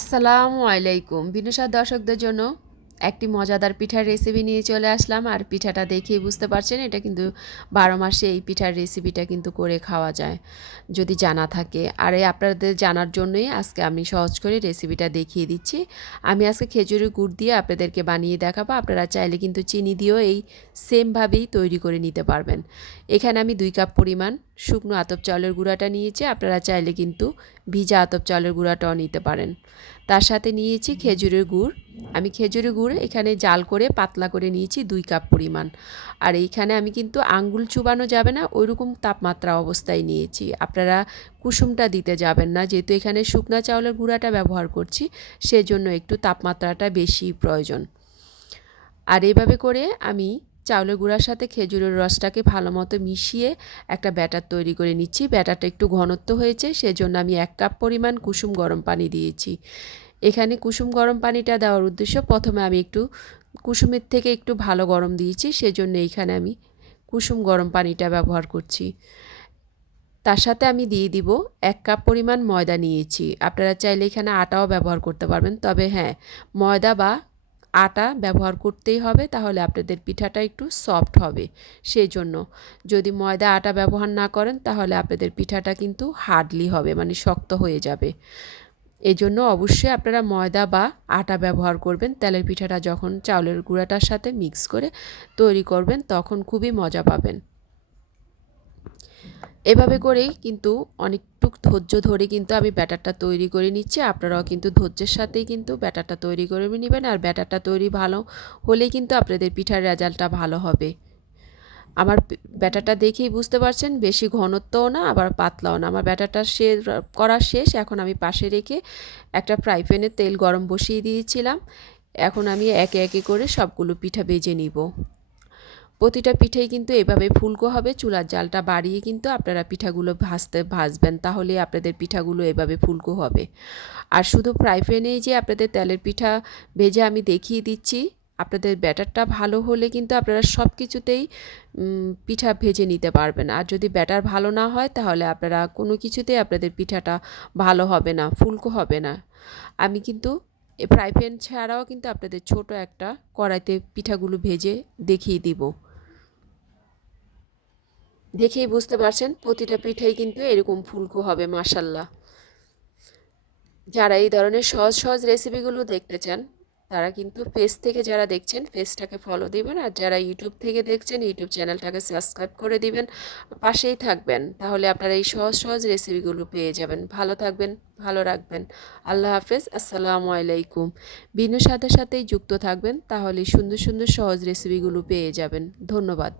আসসালামু আলাইকুম। বিনুষা দর্শকদের জন্য একটি মজাদার পিঠার রেসিপি নিয়ে চলে আসলাম। আর পিঠাটা দেখেই বুঝতে পারছেন, এটা কিন্তু বারো মাসে এই পিঠার রেসিপিটা কিন্তু করে খাওয়া যায়। যদি জানা থাকে, আর এই আপনাদের জানার জন্যই আজকে আমি সহজ করে রেসিপিটা দেখিয়ে দিচ্ছি। আমি আজকে খেজুরের গুড় দিয়ে আপনাদেরকে বানিয়ে দেখাবো। আপনারা চাইলে কিন্তু চিনি দিয়েও এই সেমভাবেই তৈরি করে নিতে পারবেন। এখানে আমি দুই কাপ পরিমাণ শুকনো আতপ চালের গুঁড়াটা নিয়েছি। আপনারা চাইলে কিন্তু ভিজা আতপ চালের গুঁড়াটাও নিতে পারেন। তার সাথে নিয়েছি খেজুরের গুড়। আমি খেজুরের গুড় এখানে জাল করে, পাতলা করে নিয়েছি দুই কাপ পরিমাণ। আর এইখানে আমি কিন্তু আঙ্গুল চুবানো যাবে না, ওইরকম তাপমাত্রা অবস্থায় নিয়েছি। আপনারা কুসুমটা দিতে যাবেন না, যেহেতু এখানে শুকনা চাউলের গুঁড়াটা ব্যবহার করছি, সেজন্য একটু তাপমাত্রাটা বেশি প্রয়োজন। আর এইভাবে করে আমি চাউলের গুঁড়ার সাথে খেজুরের রসটাকে ভালো মতো মিশিয়ে একটা ব্যাটার তৈরি করে নিচ্ছি। ব্যাটারটা একটু ঘনত্ব হয়েছে, সেজন্য আমি এক কাপ পরিমাণ কুসুম গরম পানি দিয়েছি। এখানে কুসুম গরম পানিটা দেওয়ার উদ্দেশ্য প্রথমে আমি একটু কুসুমের থেকে একটু ভালো গরম দিয়েছি, সেজন্য এইখানে আমি কুসুম গরম পানিটা ব্যবহার করছি। তার সাথে আমি দিয়ে দিব এক কাপ পরিমাণ ময়দা নিয়েছি। আপনারা চাইলে এখানে আটাও ব্যবহার করতে পারবেন, তবে হ্যাঁ ময়দা বা আটা ব্যবহার করতেই হবে, তাহলে আপনাদের পিঠাটা একটু সফট হবে। সেই জন্য যদি ময়দা আটা ব্যবহার না করেন, তাহলে আপনাদের পিঠাটা কিন্তু হার্ডলি হবে মানে শক্ত হয়ে যাবে। এই জন্য অবশ্যই আপনারা ময়দা বা আটা ব্যবহার করবেন, তেলের পিঠাটা যখন চাউলের গুঁড়াটার সাথে মিক্স করে তৈরি করবেন, তখন খুবই মজা পাবেন। এভাবে করেই কিন্তু অনেকটু ধৈর্য ধরে কিন্তু আমি ব্যাটারটা তৈরি করে নিচ্ছি। আপনারাও কিন্তু ধৈর্যের সাথেই কিন্তু ব্যাটারটা তৈরি করে নেবেন আর ব্যাটারটা তৈরি ভালো হলেই কিন্তু আপনাদের পিঠার রেজাল্টটা ভালো হবে। আমার ব্যাটারটা দেখেই বুঝতে পারছেন, বেশি ঘনত্বও না, আবার পাতলাও না। আমার ব্যাটারটা সে, করা শেষ, এখন আমি পাশে রেখে একটা ফ্রাই প্যানে তেল গরম বসিয়ে দিয়েছিলাম। এখন আমি একে একে করে সবগুলো পিঠা বেজে নিব। প্রতিটা পিঠেই কিন্তু এভাবে ফুলকো হবে, চুলার জালটা বাড়িয়ে কিন্তু আপনারা পিঠাগুলো ভাজতে ভাজবেন তাহলে আপনাদের পিঠাগুলো এভাবে ফুলকো হবে। আর শুধু ফ্রাই প্যানেই যে আপনাদের তেলের পিঠা ভেজে আমি দেখিয়ে দিচ্ছি, আপনাদের ব্যাটারটা ভালো হলে কিন্তু আপনারা সব কিছুতেই পিঠা ভেজে নিতে পারবেন। আর যদি ব্যাটার ভালো না হয়, তাহলে আপনারা কোনো কিছুতেই আপনাদের পিঠাটা ভালো হবে না, ফুলকো হবে না। আমি কিন্তু ফ্রাই প্যান ছাড়াও কিন্তু আপনাদের ছোট একটা কড়াইতে পিঠাগুলো ভেজে দেখিয়ে দিব। দেখেই বুঝতে পারছেন, প্রতিটা পিঠাই কিন্তু এরকম ফুলকো হবে মাসাল্লাহ যারা এই ধরনের সহজ সহজ রেসিপিগুলো দেখতে চান, তারা কিন্তু ফেস থেকে যারা দেখছেন ফেসটাকে ফলো দিবেন আর যারা ইউটিউব থেকে দেখছেন ইউটিউব চ্যানেলটাকে সাবস্ক্রাইব করে দিবেন, পাশেই থাকবেন। তাহলে আপনারা এই সহজ সহজ রেসিপিগুলো পেয়ে যাবেন। ভালো থাকবেন, ভালো রাখবেন। আল্লাহ হাফেজ, আসসালামু আলাইকুম। বিনু সাথে সাথেই যুক্ত থাকবেন তাহলে সুন্দর সুন্দর সহজ রেসিপিগুলো পেয়ে যাবেন। ধন্যবাদ।